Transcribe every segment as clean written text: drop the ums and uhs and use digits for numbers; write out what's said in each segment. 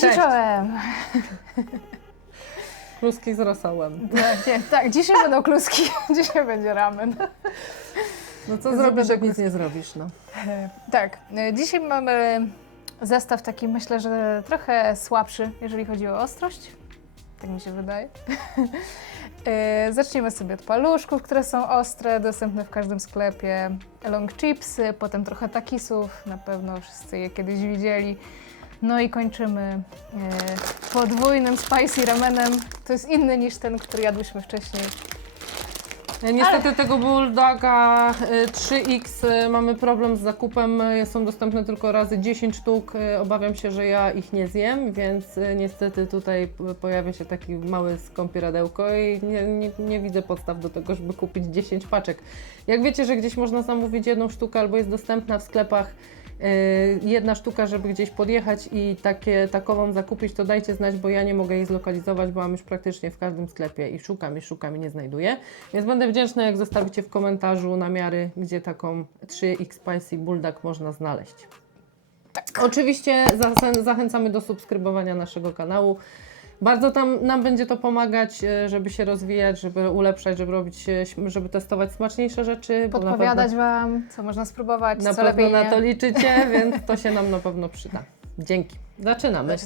Cześć czołem! Kluski z rosołem. Tak, dzisiaj będą kluski, dzisiaj będzie ramen. No co zrobisz, jak nic nie zrobisz, no. Tak, dzisiaj mamy zestaw taki, myślę, że trochę słabszy, jeżeli chodzi o ostrość. Tak mi się wydaje. Zaczniemy sobie od paluszków, które są ostre, dostępne w każdym sklepie. Long chipsy, potem trochę takisów, na pewno wszyscy je kiedyś widzieli. No i kończymy podwójnym spicy ramenem. To jest inny niż ten, który jadłyśmy wcześniej. Niestety tego bulldoga 3X mamy problem z zakupem, są dostępne tylko razy 10 sztuk, obawiam się, że ja ich nie zjem, więc niestety tutaj pojawia się taki mały skąpieradełko i nie widzę podstaw do tego, żeby kupić 10 paczek. Jak wiecie, że gdzieś można zamówić jedną sztukę albo jest dostępna w sklepach jedna sztuka, żeby gdzieś podjechać i takową zakupić, to dajcie znać, bo ja nie mogę jej zlokalizować, bo mam już praktycznie w każdym sklepie i szukam i nie znajduję. Więc będę wdzięczna, jak zostawicie w komentarzu namiary, gdzie taką 3X Spicy Bulldog można znaleźć. Tak. Oczywiście zachęcamy do subskrybowania naszego kanału. Bardzo nam będzie to pomagać, żeby się rozwijać, żeby ulepszać, żeby testować smaczniejsze rzeczy. Podpowiadać Wam, co można spróbować, na co pewno lepiej na nie. to liczycie, więc to się nam na pewno przyda. Dzięki. Zaczynamy.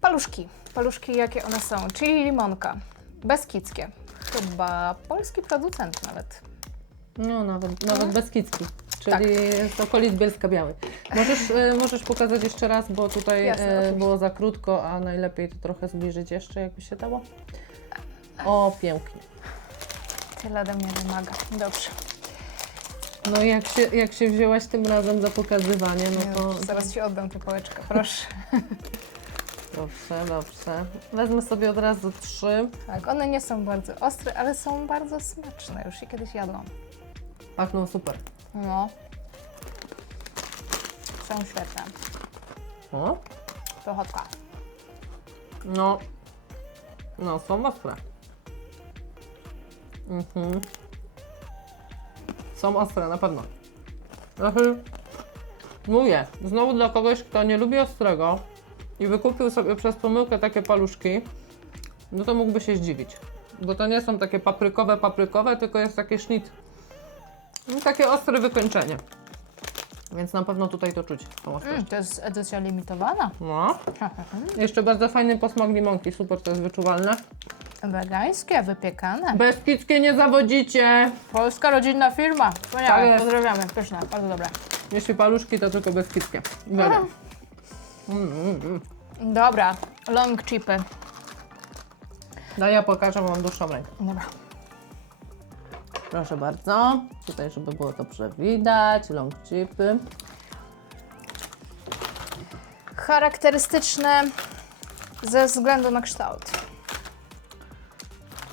Paluszki. Paluszki, jakie one są? Chili limonka. Beskidzkie. Chyba polski producent nawet. No, nawet beskidzki, czyli Tak. z okolic Bielska-Białej. Możesz pokazać jeszcze raz, bo tutaj Jasne, było za krótko, a najlepiej to trochę zbliżyć jeszcze, jakby się dało. O, pięknie. Tyle ode mnie wymaga. Dobrze. No i jak się wzięłaś tym razem za pokazywanie, no to... Zaraz Ci oddam tę pałeczkę, proszę. Dobrze. Wezmę sobie od razu 3. Tak, one nie są bardzo ostre, ale są bardzo smaczne. Już je kiedyś jadłam. Pachną super. No. Są świetne. O, Pychotka. no, są ostre. Są ostre, na pewno. Mówię, znowu dla kogoś, kto nie lubi ostrego i wykupił sobie przez pomyłkę takie paluszki, no to mógłby się zdziwić. Bo to nie są takie paprykowe, tylko jest takie sznit. No, takie ostre wykończenie. Więc na pewno tutaj to czuć, tą ostrość. To jest edycja limitowana. No. Jeszcze bardzo fajny posmak limonki, super, to jest wyczuwalne. Wegańskie, wypiekane. Beskidzkie nie zawodzicie! Polska rodzinna firma. Tak Wspaniałe, jest. pozdrawiamy. Pyszne, bardzo dobre. Jeśli paluszki, to tylko beskidzkie. Dobra. Dobra, long chipy. No ja pokażę wam dłuższą rękę. Dobra. Proszę bardzo. Tutaj, żeby było dobrze widać. Long chipy. Charakterystyczne ze względu na kształt.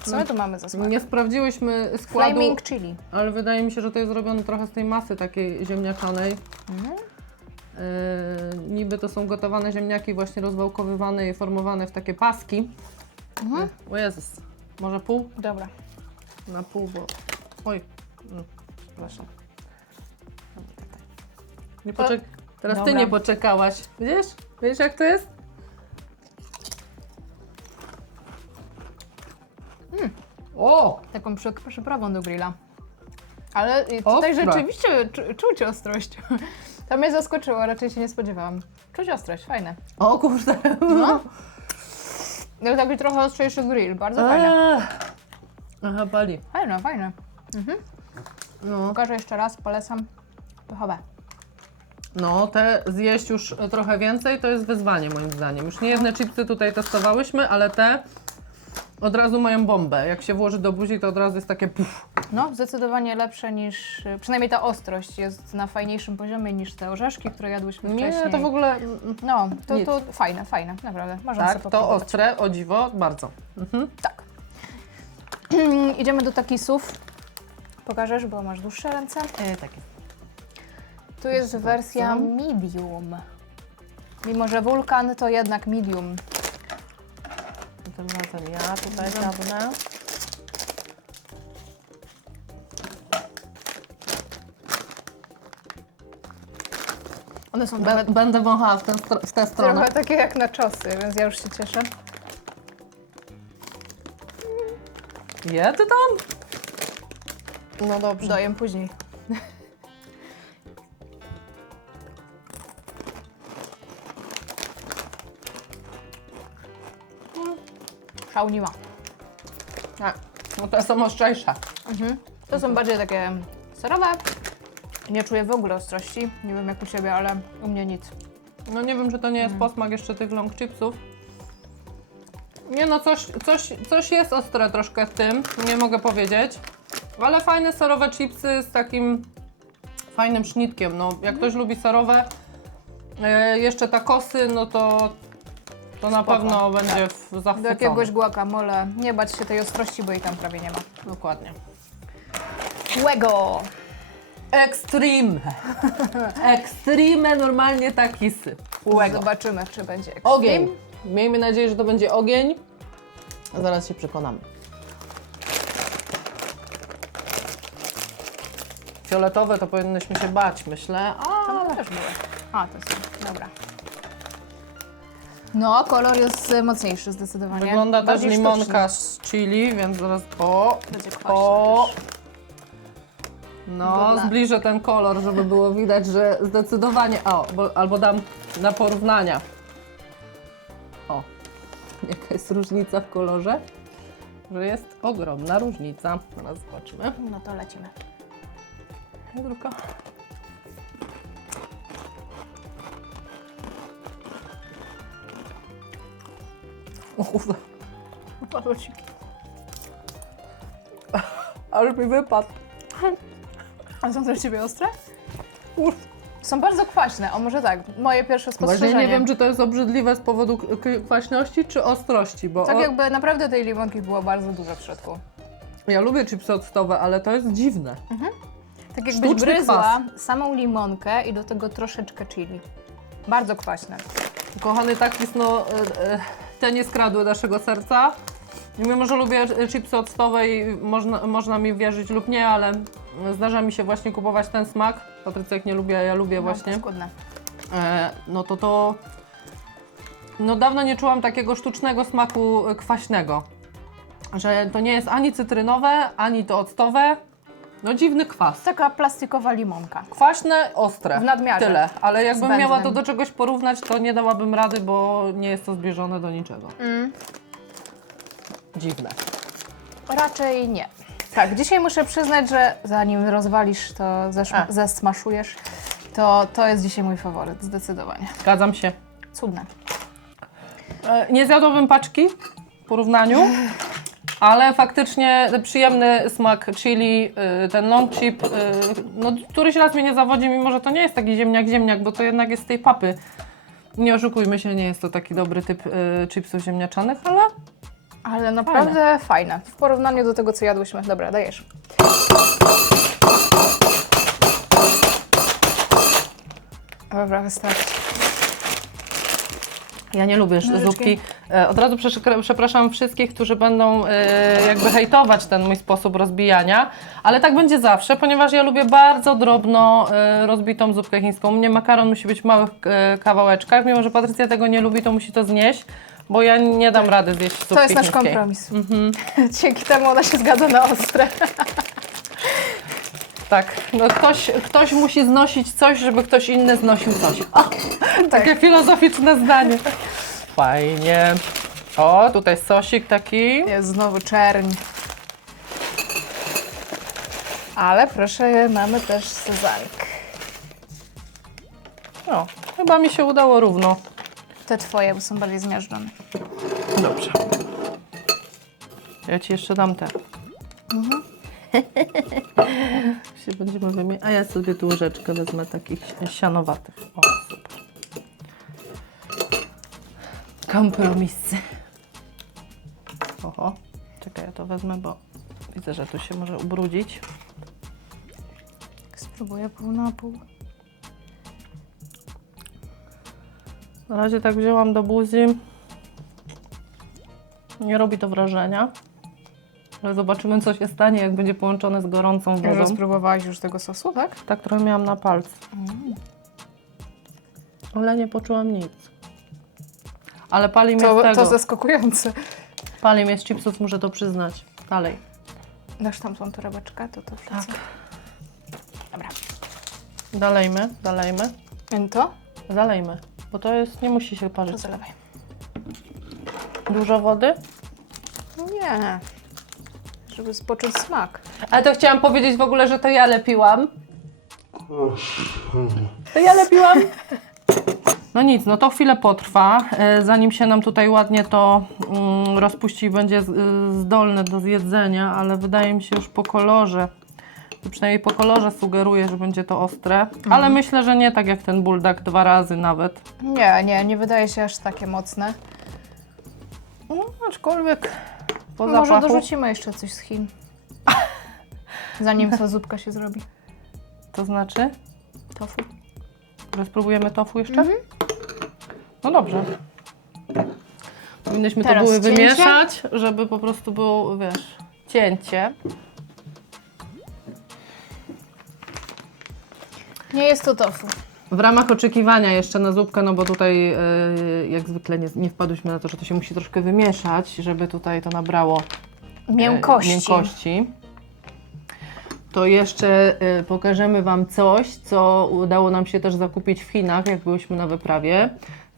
Co my tu mamy za smak? Nie sprawdziłyśmy składu, Flaming chili. ale wydaje mi się, że to jest zrobione trochę z tej masy takiej ziemniaczanej. Niby to są gotowane ziemniaki właśnie rozwałkowywane i formowane w takie paski. O Jezus, może pół? Dobra. Na pół, bo... Oj, przepraszam. Teraz Dobra. Ty nie poczekałaś. Widzisz? Wiesz jak to jest? O! Taką przyprawą do grilla. Ale tutaj Ostre. rzeczywiście czuć ostrość. To mnie zaskoczyło, raczej się nie spodziewałam. Czuć ostrość, fajne. O kurde! No. To taki trochę ostrzejszy grill, bardzo fajne. Aha, pali. Fajne. No. Pokażę jeszcze raz, polecam. Pychowe. No, te zjeść już trochę więcej to jest wyzwanie moim zdaniem. Już nie jedne chipsy tutaj testowałyśmy, ale te od razu mają bombę. Jak się włoży do buzi, to od razu jest takie puf. No, zdecydowanie lepsze niż, przynajmniej ta ostrość jest na fajniejszym poziomie niż te orzeszki, które jadłyśmy wcześniej. Nie, to w ogóle... No, nic. to fajne, naprawdę. Możemy Tak, sobie to popróbować. ostre, o dziwo, bardzo. Tak. Idziemy do takisów. Pokażesz, bo masz dłuższe ręce. Tak jest. Tu jest wersja medium. Mimo, że wulkan to jednak medium. Tym razem ja tutaj dawne. One są Będę wąchała w tę stronę. trochę takie jak na czosy, więc ja już się cieszę. Je ty tam? No dobrze. Dojem później. Szału nie ma. Tak, no to są ostrzejsze. To są bardziej takie serowe. Nie czuję w ogóle ostrości. Nie wiem jak u Ciebie, ale u mnie nic. No nie wiem, czy to nie jest posmak jeszcze tych long chipsów. Nie no, coś jest ostre troszkę w tym, nie mogę powiedzieć. Ale fajne serowe chipsy z takim fajnym sznitkiem. No, jak ktoś lubi serowe, jeszcze tacosy, no to na Spoko. pewno będzie Do zachwycony. jakiegoś guacamole. Nie bać się tej ostrości, bo jej tam prawie nie ma. Dokładnie. Łego! Extreme. Extreme normalnie takisy. Łego. Zobaczymy, czy będzie extreme. Ogień. Miejmy nadzieję, że to będzie ogień. A zaraz się przekonamy. Fioletowe to powinnyśmy się bać, myślę. Tam też były. A, to są. Dobra. No, kolor jest mocniejszy zdecydowanie. Wygląda też Bardziej limonka z chili, więc zaraz Będzie kwaśny o. też. No, Godna. zbliżę ten kolor, żeby było widać, że zdecydowanie. Albo dam na porównania. O, jaka jest różnica w kolorze? Że jest ogromna różnica. Zaraz zobaczymy. No to lecimy. Druga. O kurde, Padło Ci. ale mi wypadł. A są też Ciebie ostre? Kurde. Są bardzo kwaśne. O, może tak. Moje pierwsze Właśnie spostrzeżenie. nie wiem, czy to jest obrzydliwe z powodu kwaśności, czy ostrości, bo Tak jakby naprawdę tej limonki było bardzo dużo w środku. ja lubię chipsy octowe, ale to jest dziwne. Tak jakbyś Sztuczny gryzła samą limonkę i do tego troszeczkę chili. Bardzo kwaśne. Kochany takis, no te nie skradły naszego serca. Mimo, że lubię chipsy octowe i można mi wierzyć lub nie, ale zdarza mi się właśnie kupować ten smak. Patrycek nie lubi, a ja lubię właśnie. Składne. No to no dawno nie czułam takiego sztucznego smaku kwaśnego. Że to nie jest ani cytrynowe, ani to octowe. No dziwny kwas. Taka plastikowa limonka. Kwaśne, ostre. W nadmiarze. Tyle. Ale jakbym Z miała to wędlem. do czegoś porównać, to nie dałabym rady, bo nie jest to zbliżone do niczego. Dziwne. Raczej nie. Tak, dzisiaj muszę przyznać, że zanim rozwalisz to, zesmaszujesz, to jest dzisiaj mój faworyt, zdecydowanie. Zgadzam się. Cudne. Nie zjadłabym paczki w porównaniu, ale faktycznie przyjemny smak chili, ten long chip, no któryś raz mnie nie zawodzi, mimo że to nie jest taki ziemniak, bo to jednak jest z tej papy. Nie oszukujmy się, nie jest to taki dobry typ chipsów ziemniaczanych, Ale naprawdę fajne. W porównaniu do tego, co jadłyśmy. Dobra, dajesz. Dobra, wystarczy. ja nie lubię Nożyczki. zupki. Od razu przepraszam wszystkich, którzy będą jakby hejtować ten mój sposób rozbijania, ale tak będzie zawsze, ponieważ ja lubię bardzo drobno rozbitą zupkę chińską. U mnie makaron musi być w małych kawałeczkach, mimo że Patrycja tego nie lubi, to musi to znieść, bo ja nie dam rady zjeść zupki To jest nasz chińskiej. kompromis. Dzięki temu ona się zgadza na ostre. Tak, no ktoś musi znosić coś, żeby ktoś inny znosił coś. O, takie filozoficzne zdanie. Fajnie. O, tutaj sosik taki. Jest znowu czerń. Ale proszę, mamy też sezanik. O, chyba mi się udało równo. Te twoje, bo są bardziej zmiażdżone. Dobrze. Ja ci jeszcze dam te. się będziemy wymieniać. A ja sobie tu łyżeczkę wezmę takich sianowatych. O, super. Kompromisy. Oho, czekaj, ja to wezmę, bo widzę, że tu się może ubrudzić. Spróbuję pół na pół. Na razie tak wzięłam do buzi. Nie robi to wrażenia. Ale zobaczymy, co się stanie, jak będzie połączone z gorącą Że wodą. spróbowałaś już tego sosu, tak? Tak trochę miałam na palcu. Ale nie poczułam nic. Ale pali mnie z To tego. zaskakujące. Pali mnie z chipsów, muszę to przyznać. Dalej. Dasz tam tą torebeczkę, to Tak. Dobra. Dalejmy. To? Zalejmy. Bo to jest, nie musi się To parzyć. zalewaj. Dużo wody? Nie. Żeby poczuć smak. Ale to chciałam powiedzieć w ogóle, że to ja lepiłam. To ja lepiłam. No nic, no to chwilę potrwa, zanim się nam tutaj ładnie to rozpuści i będzie zdolne do zjedzenia, ale wydaje mi się już po kolorze, przynajmniej po kolorze sugeruje, że będzie to ostre, ale myślę, że nie tak jak ten buldak 2 razy nawet. Nie wydaje się aż takie mocne. No, aczkolwiek po Może zapachu. dorzucimy jeszcze coś z Chin. Zanim ta zupka się zrobi. To znaczy? Tofu. Że spróbujemy tofu jeszcze? No dobrze. Powinnyśmy to Teraz były cięcie? wymieszać, żeby po prostu było, wiesz, cięcie. Nie jest to tofu. W ramach oczekiwania jeszcze na zupkę, no bo tutaj jak zwykle nie wpadłyśmy na to, że to się musi troszkę wymieszać, żeby tutaj to nabrało miękkości. To jeszcze pokażemy Wam coś, co udało nam się też zakupić w Chinach, jak byliśmy na wyprawie.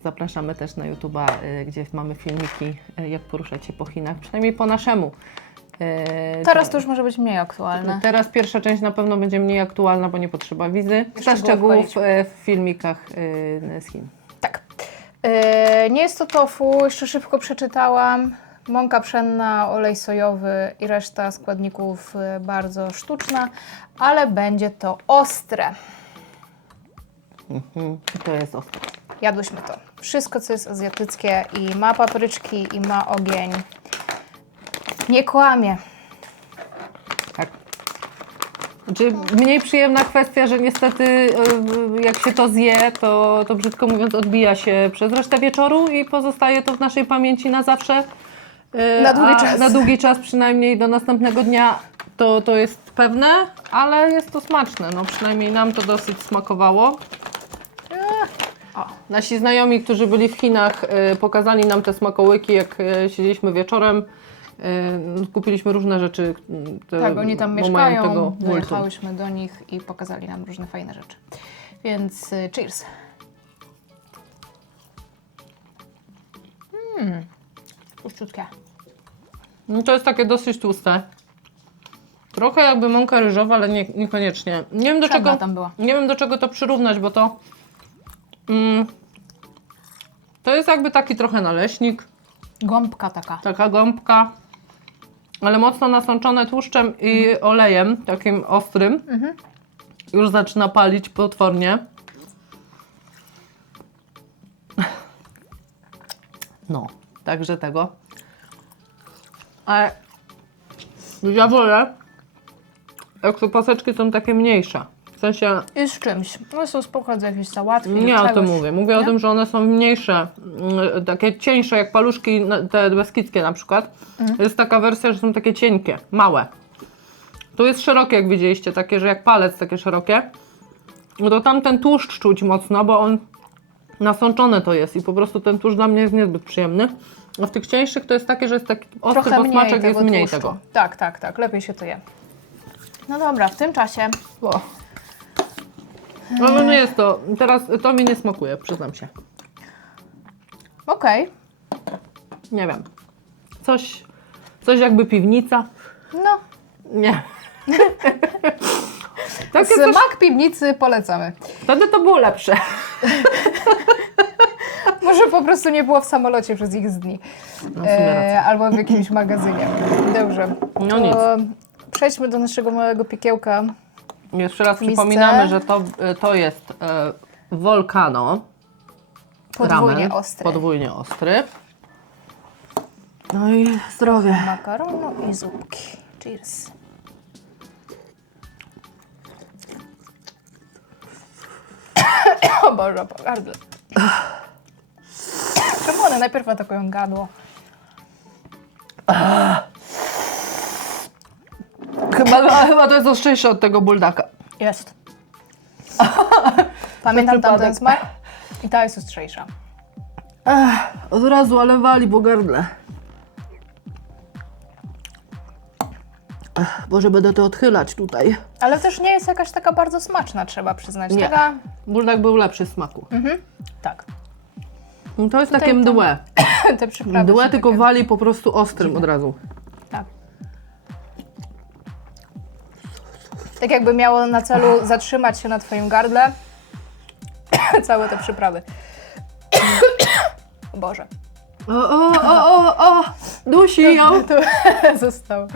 Zapraszamy też na YouTube'a, gdzie mamy filmiki, jak poruszać się po Chinach, przynajmniej po naszemu. Teraz to już może być mniej aktualne. Teraz pierwsza część na pewno będzie mniej aktualna, bo nie potrzeba wizy. Jeszcze Szczegółów było w filmikach z Chin. Tak. Nie jest to tofu, jeszcze szybko przeczytałam. Mąka pszenna, olej sojowy i reszta składników bardzo sztuczna, ale będzie to ostre. To jest ostre. Jadłyśmy to. Wszystko, co jest azjatyckie i ma papryczki, i ma ogień. Nie kłamie. Tak. Znaczy, mniej przyjemna kwestia, że niestety jak się to zje, to brzydko mówiąc odbija się przez resztę wieczoru i pozostaje to w naszej pamięci na zawsze. Na długi czas. Na długi czas, przynajmniej do następnego dnia, to jest pewne, ale jest to smaczne. No przynajmniej nam to dosyć smakowało. O. Nasi znajomi, którzy byli w Chinach, pokazali nam te smakołyki, jak siedzieliśmy wieczorem. Kupiliśmy różne rzeczy. Tak, oni tam bo mają mieszkają, tego multum. dojechałyśmy do nich i pokazali nam różne fajne rzeczy. Więc cheers. Puszczutkie. No to jest takie dosyć tłuste. Trochę jakby mąka ryżowa, ale niekoniecznie. Nie wiem do Czarna czego. tam była. Nie wiem do czego to przyrównać, bo to. To jest jakby taki trochę naleśnik, Gąbka taka. taka gąbka, ale mocno nasączone tłuszczem i olejem, takim ostrym. Już zaczyna palić potwornie. No, także tego. Ale ja wolę, jak te paseczki są takie mniejsze. W sensie, I z czymś. No są spoko do jakiejś sałatki. nie do o tym czegoś. mówię. Mówię o Nie? tym, że one są mniejsze, takie cieńsze, jak paluszki te beskidzkie na przykład. Jest taka wersja, że są takie cienkie, małe. Tu jest szerokie, jak widzieliście, takie, że jak palec, takie szerokie. No to tam ten tłuszcz czuć mocno, bo on nasączone to jest i po prostu ten tłuszcz dla mnie jest niezbyt przyjemny. A w tych cieńszych to jest takie, że jest taki ostry Trochę mniej posmaczek, tego jest mniej tłuszczu. tego. Tak, tak, tak. Lepiej się to je. No dobra, w tym czasie. No, no nie jest to, teraz to mi nie smakuje, przyznam się. Okej. Nie wiem. Coś jakby piwnica. No. Nie. Takie coś, Smak piwnicy polecamy. wtedy to było lepsze. Może po prostu nie było w samolocie przez x dni. No, w sumie racja. Albo w jakimś magazynie. Dobrze. No To nic. przejdźmy do naszego małego pikiełka. Jeszcze raz Misce. przypominamy, że to jest Volcano. Podwójnie ramen, ostry. Podwójnie ostry. No i zdrowie. Makaronu i zupki. Cheers. O Boże, po gardle. Czemu one najpierw atakują gadło? Chyba to jest ostrzejsze od tego buldaka. Jest. Pamiętam tamten przypadek. smak I ta jest ostrzejsza. Od razu, ale wali po gardle. Boże, będę to odchylać tutaj. Ale też nie jest jakaś taka bardzo smaczna, trzeba przyznać. Nie. Taka... Buldak był lepszy w smaku. Tak. No to jest Tutaj takie to- mdłe. Te przyprawy Mdłe, są tylko takie... wali po prostu ostrym od razu. Tak. Tak jakby miało na celu zatrzymać się na twoim gardle całe te przyprawy. O Boże. O! Dusi ją! To zostało.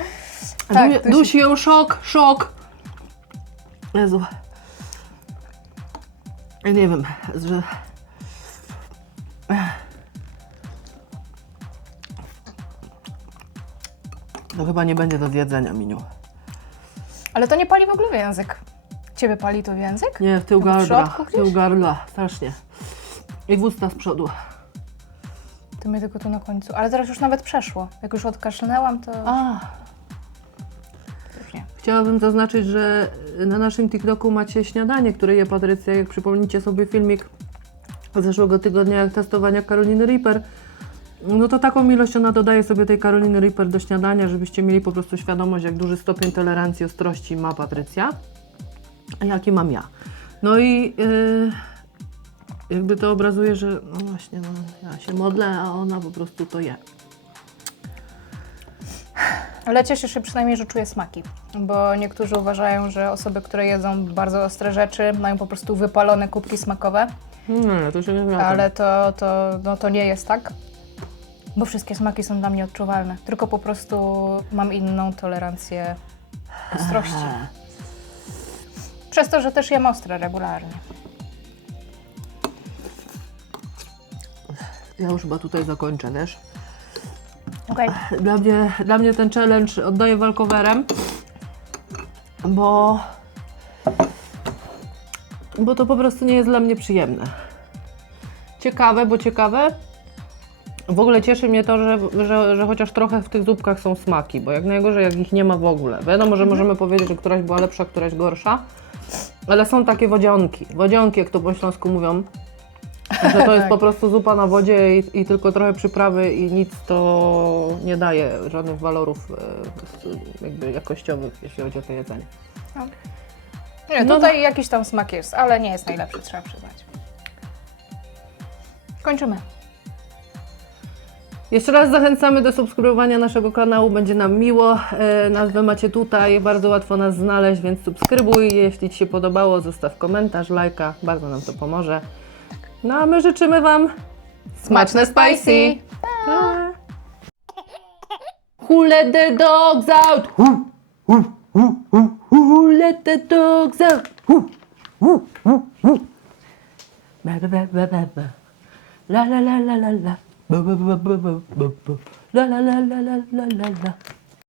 Tak, to się... Dusi ją, szok! Jezu. Ja nie wiem, że... To chyba nie będzie do zjedzenia, Miniu. Ale to nie pali w ogóle w język. Ciebie pali to w język? Nie, w tył W gardła. środku W tył gdzieś? gardła, strasznie. I w usta z przodu. To mnie tylko tu na końcu. Ale teraz już nawet przeszło. Jak już odkaszlnęłam, to już nie. Chciałabym zaznaczyć, że na naszym TikToku macie śniadanie, które je Patrycja. Jak przypomnicie sobie filmik z zeszłego tygodnia testowania Caroliny Reaper, no to taką ilość ona dodaje sobie tej Caroliny Reaper do śniadania, żebyście mieli po prostu świadomość, jak duży stopień tolerancji ostrości ma Patrycja, a jaki mam ja. No i jakby to obrazuje, że no właśnie, no, ja się modlę, a ona po prostu to je. Ale cieszę się przynajmniej, że czuję smaki. Bo niektórzy uważają, że osoby, które jedzą bardzo ostre rzeczy, mają po prostu wypalone kubki smakowe. Nie, to się nie zgadza. Ale to nie jest tak. Bo wszystkie smaki są dla mnie odczuwalne. Tylko po prostu mam inną tolerancję ostrości. Przez to, że też jem ostre regularnie. Ja już chyba tutaj zakończę, wiesz? Okej. Dla mnie ten challenge oddaję walkowerem, bo to po prostu nie jest dla mnie przyjemne. Ciekawe, bo ciekawe. W ogóle cieszy mnie to, że chociaż trochę w tych zupkach są smaki, bo jak najgorzej, jak ich nie ma w ogóle. Wiadomo, że możemy powiedzieć, że któraś była lepsza, któraś gorsza, ale są takie wodzionki. Wodzionki, jak to po śląsku mówią, że to jest po prostu zupa na wodzie i tylko trochę przyprawy i nic to nie daje żadnych walorów jakby jakościowych, jeśli chodzi o to jedzenie. Nie, tutaj jakiś tam smak jest, ale nie jest najlepszy, trzeba przyznać. Kończymy. Jeszcze raz zachęcamy do subskrybowania naszego kanału, będzie nam miło. Nazwę macie tutaj, bardzo łatwo nas znaleźć, więc subskrybuj. Jeśli Ci się podobało, zostaw komentarz, lajka, bardzo nam to pomoże. No a my życzymy Wam smaczne spicy! Pa! Who let the dogs out? Who let the dogs out? Ba, ba, ba, ba, ba, ba. La la la la la la. Ba, ba, ba, ba, ba, ba, ba. La la la la la la la la.